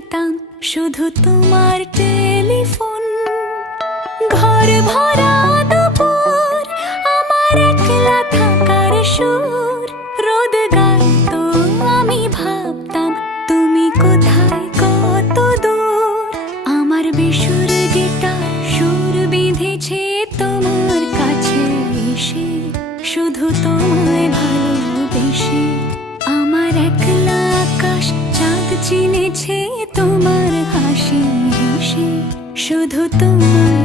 নিতাম শুধু তোমার টেলিফোন। ঘর ভরা দুপুর, আমার একলা থাকার সুর, রোদ গাইতো আমি ভাবতাম তুমি কোথায় কত দূর। আমার বেসুর গিটার সুর বিঁধেছে তোমার কাছে এসে, শুধু তোমায় ভালোবেসে। আমার একলা আকাশ চাঁদ চিনেছে তোমার হাসি হেসে, শুধু তোমায়